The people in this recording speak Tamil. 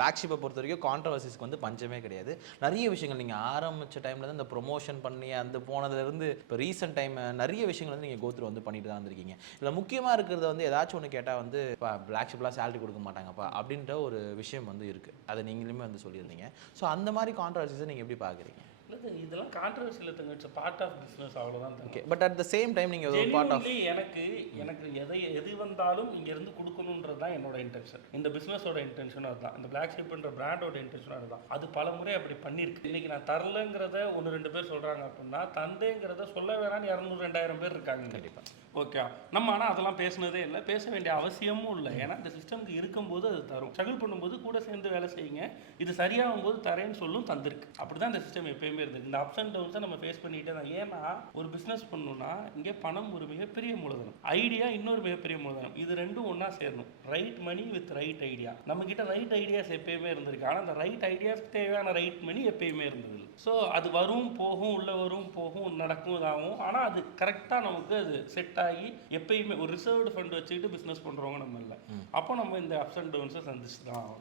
பிளாக் ஷிப்பை பொறுத்த வரைக்கும் கான்ட்ரவர்சிஸ்க்கு வந்து பஞ்சமே கிடையாது. நிறைய விஷயங்கள் நீங்கள் ஆரம்பித்த டைமில் தான் இந்த ப்ரொமோஷன் பண்ணி அந்த போனதுலேருந்து இப்போ ரீசெண்ட் டைம் நிறைய விஷயங்கள் வந்து நீங்கள் கோத்ரூ வந்து பண்ணிட்டு தான் இருந்திருக்கீங்க. இதில் முக்கியமாக இருக்கிறத வந்து ஏதாச்சும் ஒன்று கேட்டால் வந்து இப்போ பிளாக் ஷிப்லாம் சேலரி கொடுக்க மாட்டாங்கப்பா அப்படின்ற ஒரு விஷயம் வந்து இருக்குது. அதை நீங்களுமே வந்து சொல்லியிருந்தீங்க. ஸோ அந்த மாதிரி கான்ட்ரவர்சிஸை நீங்கள் எப்படி பார்க்குறீங்க? இல்லை இதெல்லாம் கான்ட்ரவர்சி இல்லை தங்க, இட்ஸ் பார்ட் ஆஃப் பிஸ்னஸ், அவ்வளோதான். Okay, but at the same time நீங்கள் ஒரு பார்ட் ஆஃப் எனக்கு எது வந்தாலும் இங்கேருந்து கொடுக்கணுன்றது தான் என்னோட இன்டென்ஷன். இந்த பிஸ்னஸோட இன்டென்ஷனும் அதுதான், இந்த பிளாக் ஷிப்ன்ற பிராண்டோட இன்டென்ஷனும் அதுதான். அது பல முறை அப்படி பண்ணியிருக்கு. இன்றைக்கி நான் தரலங்கிறத 1-2 பேர் சொல்கிறாங்க அப்படின்னா, தந்தேங்கிறத சொல்ல வேணான்னு 200-2000 பேர் இருக்காங்க. கண்டிப்பாக. ஓகே, நம்ம ஆனால் அதெல்லாம் பேசுனதே இல்லை, பேச வேண்டிய அவசியமும் இல்லை. ஏன்னா இந்த சிஸ்டம்க்கு இருக்கும்போது அது தரும். ஸ்ட்ரகிள் பண்ணும்போது கூட சேர்ந்து வேலை செய்யுங்க, இது சரியாகும் போது தரேன்னு சொல்லும், தந்திருக்கு. அப்படி தான் இந்த சிஸ்டம் எப்பயுமே இருந்தது. இந்த அப்ஸ் அண்ட் டவுன்ஸை நம்ம ஃபேஸ் பண்ணிகிட்டே தான். ஏன்னா ஒரு பிஸ்னஸ் பண்ணணும்னா இங்கே பணம் ஒரு மிகப்பெரிய மூலதனம், ஐடியா இன்னொரு மிகப்பெரிய மூலதனம். இது ரெண்டும் ஒன்றா சேரணும். Right money with right idea. நம்மக்கிட்ட ரைட் ஐடியாஸ் எப்பயுமே இருந்திருக்கு, ஆனால் அந்த ரைட் ஐடியாஸ்க்கு தேவையான ரைட் மணி எப்பயுமே இருந்தது. ஸோ அது வரும் போகும், உள்ள வரும் போகும், நடக்கும், இதாகும். ஆனால் அது கரெக்டாக நமக்கு அது செட் ஆகி எப்பயுமே ஒரு ரிசர்வ்டு ஃபண்ட் வச்சுக்கிட்டு பிஸ்னஸ் பண்ணுறவங்க நம்ம இல்லை. அப்போ நம்ம இந்த அப்ஸ் அண்ட் டவுன்ஸை சந்திச்சு தான் ஆகும்.